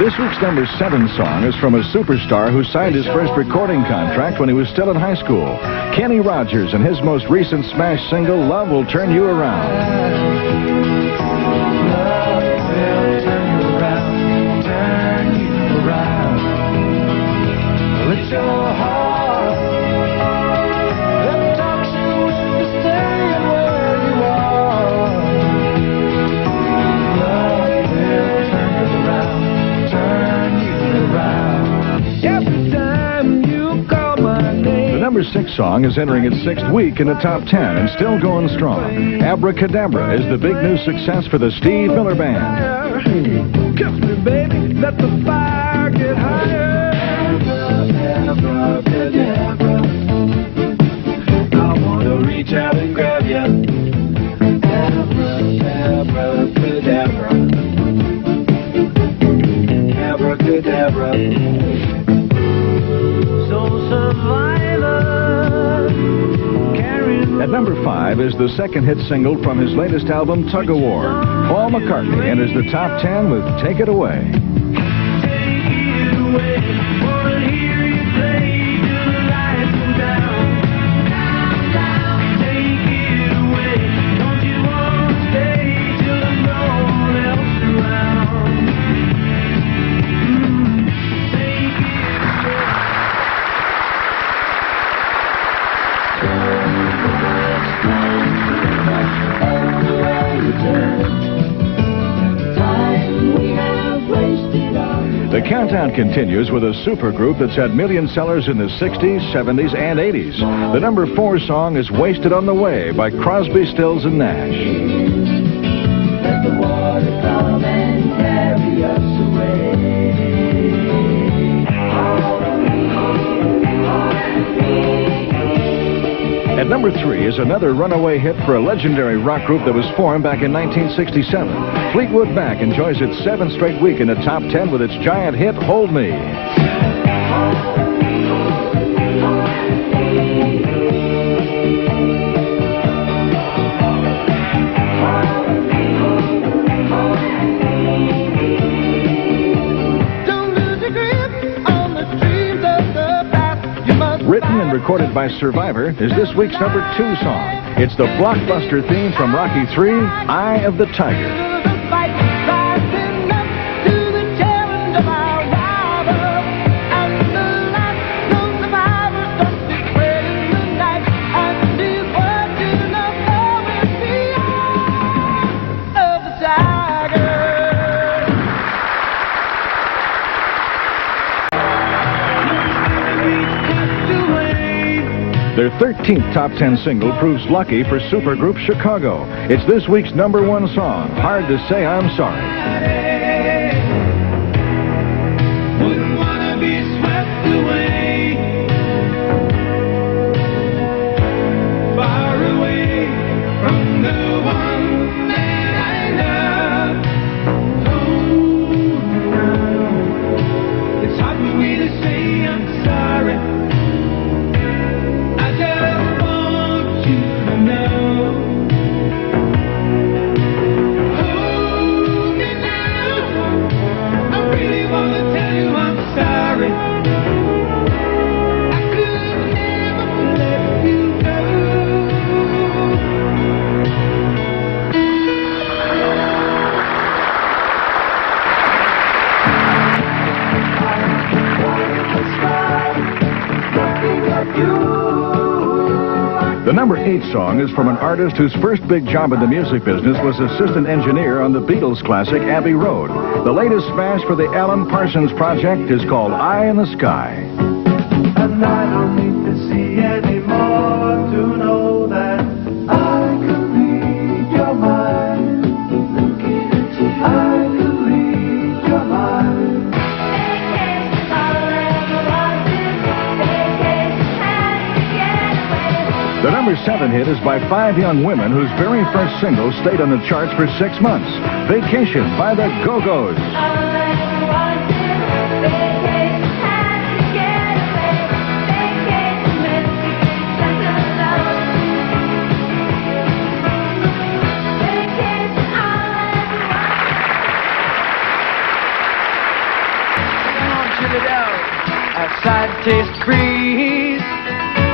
This week's number 7 song is from a superstar who signed his first recording contract when he was still in high school. Kenny Rogers and his most recent smash single, Love Will Turn You Around. Love will turn you around, turn you around. Let your heart that talks you into staying where you are. Love will turn you around. Every time you call my name. The number 6 song is entering its 6th week in the top 10 and still going strong. Abracadabra is the big new success for the Steve Miller Band. Kiss me, baby, let the fire get higher. Abracadabra, I want to reach out and grab you. Abracadabra, abracadabra. So survivor, carrying. At number 5 is the second hit single from his latest album, Tug of War. Paul McCartney enters the top 10 with Take It Away. The countdown continues with a supergroup that's had million sellers in the 60s, 70s, and 80s. The number 4 song is Wasted on the Way by Crosby, Stills, and Nash. Let the water come and carry us away. At number 3 is another runaway hit for a legendary rock group that was formed back in 1967. Fleetwood Mac enjoys its 7th straight week in the top 10 with its giant hit, Hold Me. Written and recorded by Survivor is this week's number 2 song. It's the blockbuster theme from Rocky III, Eye of the Tiger. Their 13th top 10 single proves lucky for supergroup Chicago. It's this week's number 1 song, Hard to Say I'm Sorry. Wouldn't wanna be swept away, far away from the one that I love. Oh, it's hard for me to say I'm sorry. The number 8 song is from an artist whose first big job in the music business was assistant engineer on the Beatles classic Abbey Road. The latest smash for the Alan Parsons Project is called Eye in the Sky. And I don't need to see anymore to know that I could read your mind. I could read your mind. The number 7 hit is by 5 young women whose very first single stayed on the charts for 6 months. Vacation by the Go-Go's. like to taste the breeze.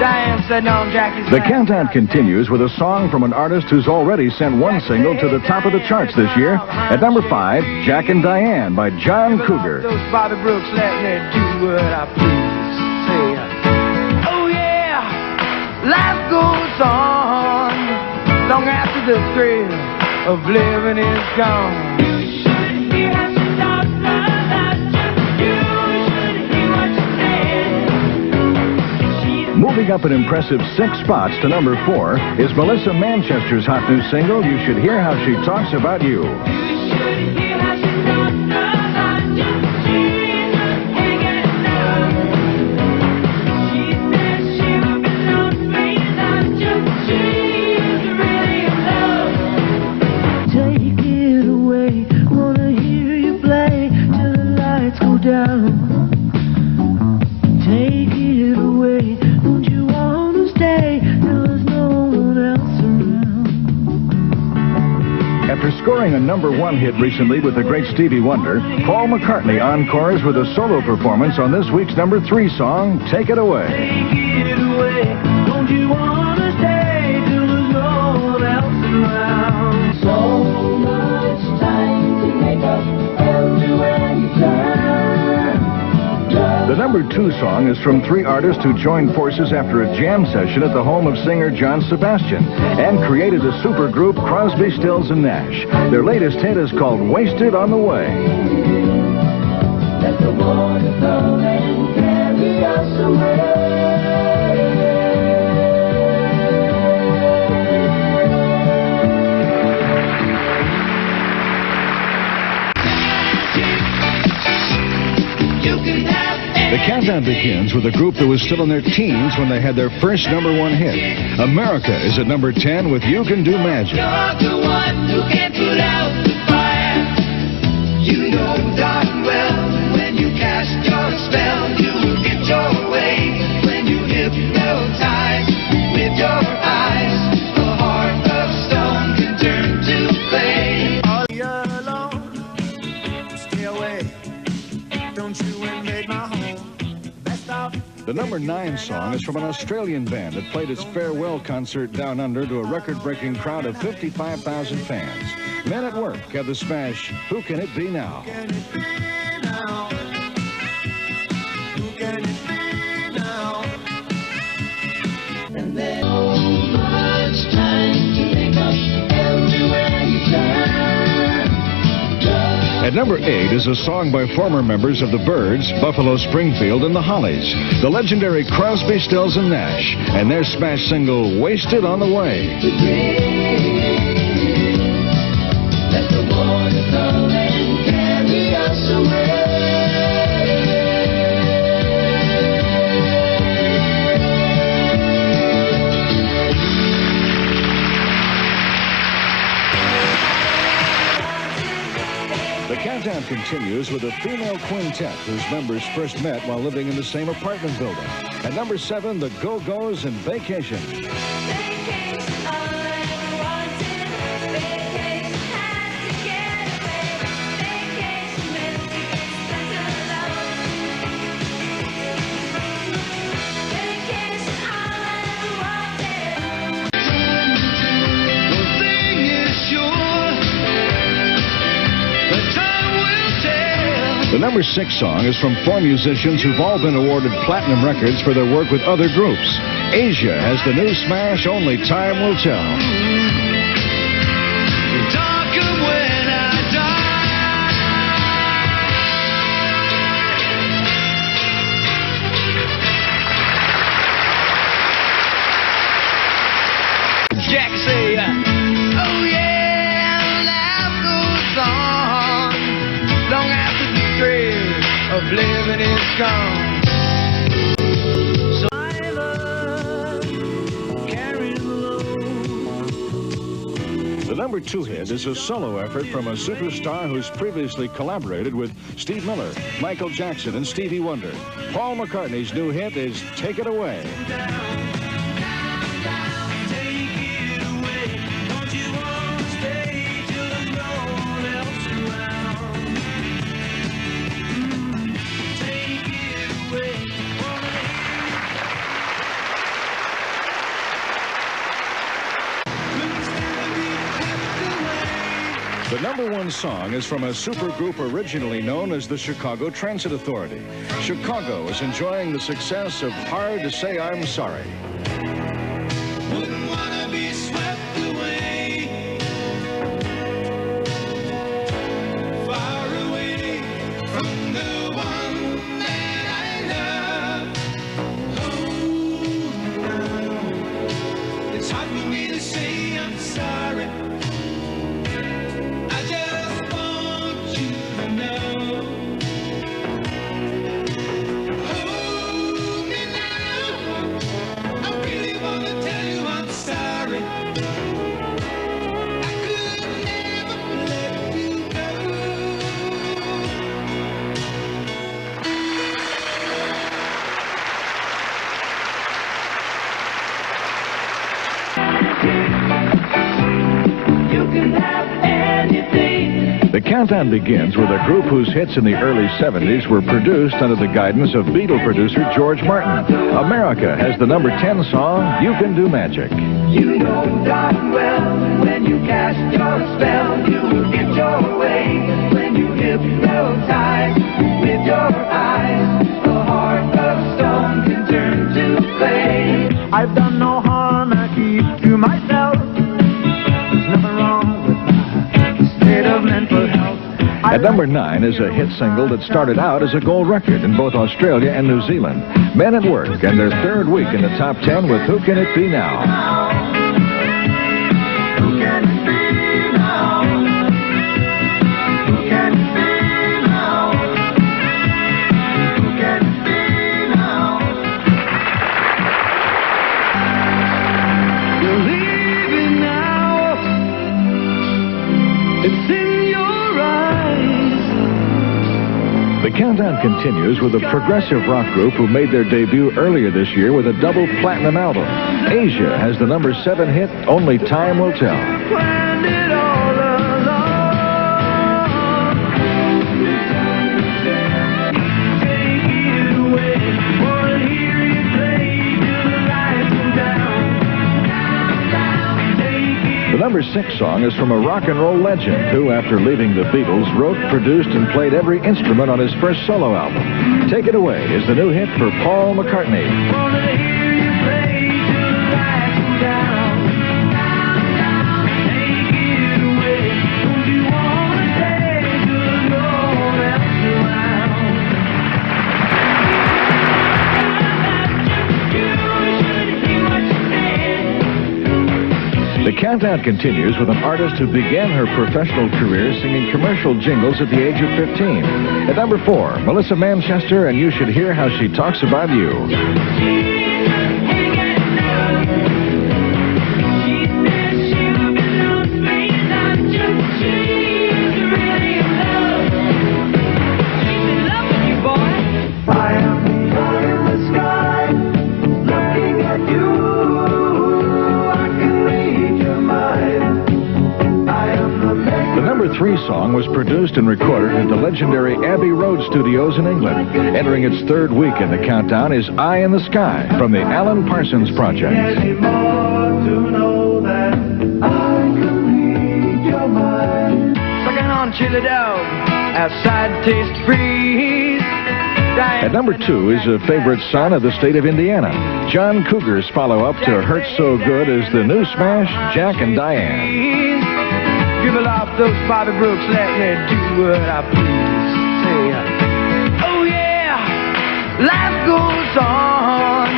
Diane said, no, Jackie's The countdown continues with a song from an artist who's already sent one single to the top of the charts this year. At number 5, Jack and Diane by John Cougar. Those Bobby Brooks let me do what I please. Say, oh yeah, life goes on long after the thrill of living is gone. Moving up an impressive 6 spots to number 4 is Melissa Manchester's hot new single, You Should Hear How She Talks About You. Scoring a number 1 hit recently with the great Stevie Wonder, Paul McCartney encores with a solo performance on this week's number 3 song, Take It Away. Take it away, don't you want to stay till there's no one else around? So much time to make up everywhere you turn. The number 2 song is from 3 artists who joined forces after a jam session at the home of singer John Sebastian and created a supergroup, Crosby, Stills and Nash. Their latest hit is called Wasted on the Way. Let the water come and carry us away. The countdown begins with a group that was still in their teens when they had their first number 1 hit. America is at number 10 with You Can Do Magic. You're the one who can put out the fire. You know darn well when you cast your spell, you will get your way. When you hypnotize with your eyes, the heart of stone can turn to clay. All year alone, stay away. Don't you invade my home. The number 9 song is from an Australian band that played its farewell concert down under to a record-breaking crowd of 55,000 fans. Men at Work have the smash, Who Can It Be Now? Who can it be now? Who can it be now? And there's so much time to make up everywhere you turn. At number 8 is a song by former members of the Byrds, Buffalo Springfield, and the Hollies, the legendary Crosby, Stills and Nash, and their smash single, Wasted on the Way. Let the water come and carry us away. The countdown continues with a female quintet whose members first met while living in the same apartment building. At number 7, the Go-Go's and Vacation. The number 6 song is from 4 musicians who've all been awarded platinum records for their work with other groups. Asia has the new smash, Only Time Will Tell. Jack say, oh yeah, life goes on long after the thrill of living is gone. So I love carrying the load. The number 2 hit is a solo effort from a superstar who's previously collaborated with Steve Miller, Michael Jackson, and Stevie Wonder. Paul McCartney's new hit is Take It Away. one song is from a supergroup originally known as the Chicago Transit Authority. Chicago is enjoying the success of Hard to Say I'm Sorry. Wouldn't wanna be swept away, far away from the one that I love. Oh, no, it's hard for me to say I'm sorry. I just want you to know. Hold me now, I really wanna tell you I'm sorry. I could never let you go. You can have anything. The countdown begins with a group whose hits in the early 70s were produced under the guidance of Beatle producer George Martin. America has the number 10 song, You Can Do Magic. You know darn well when you cast your spell, you will get your way. When you hypnotize with your eyes, the heart of stone can turn to clay. I've done no harm, I keep to myself. There's nothing wrong with my state of mental health. At number 9 is a hit single that started out as a gold record in both Australia and New Zealand. Men at Work and their third week in the top 10 with Who Can It Be Now? Who can it be now? Who can it be now? Who can it be now? You're leaving now. It's in your eyes. The countdown continues with a progressive rock group who made their debut earlier this year with a double platinum album. Asia has the number 7 hit, Only Time Will Tell. Planned it all along. Take it away. Wanna hear you play till the lights go down. Down, take it. The number 6 song is from a rock and roll legend who, after leaving the Beatles, wrote, produced, and played every instrument on his first solo album. Take It Away is the new hit for Paul McCartney. Wanna hear you play till the lights go down. Down, take it away. Don't you wanna stay till there's no one else around? You should hear what you said. The countdown continues with an artist who began her professional career singing commercial jingles at the age of 15. At number 4, Melissa Manchester, and You Should Hear How She Talks About You. I am the eye in the sky, looking at you. I can read your mind. I am the The number 3 song was produced and recorded at the legendary Abbey Road Studios in England. Entering its third week in the countdown is Eye in the Sky from the Alan Parsons Project. anymore to know that I can read your mind. Sucking on chili dog, outside taste freeze. At number 2 is a favorite son of the state of Indiana. John Cougar's follow-up to Hurt So Good is the new smash, Jack and Diane. Dribble off those Bobby Brooks, let me do what I please. Say, oh yeah, life goes on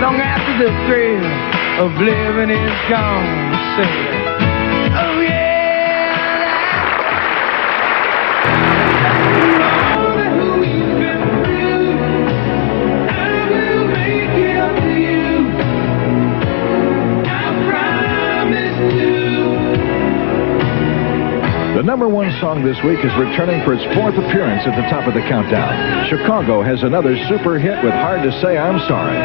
long after the thrill of living is gone. Say, oh yeah. The number 1 song this week is returning for its 4th appearance at the top of the countdown. Chicago has another super hit with Hard to Say I'm Sorry.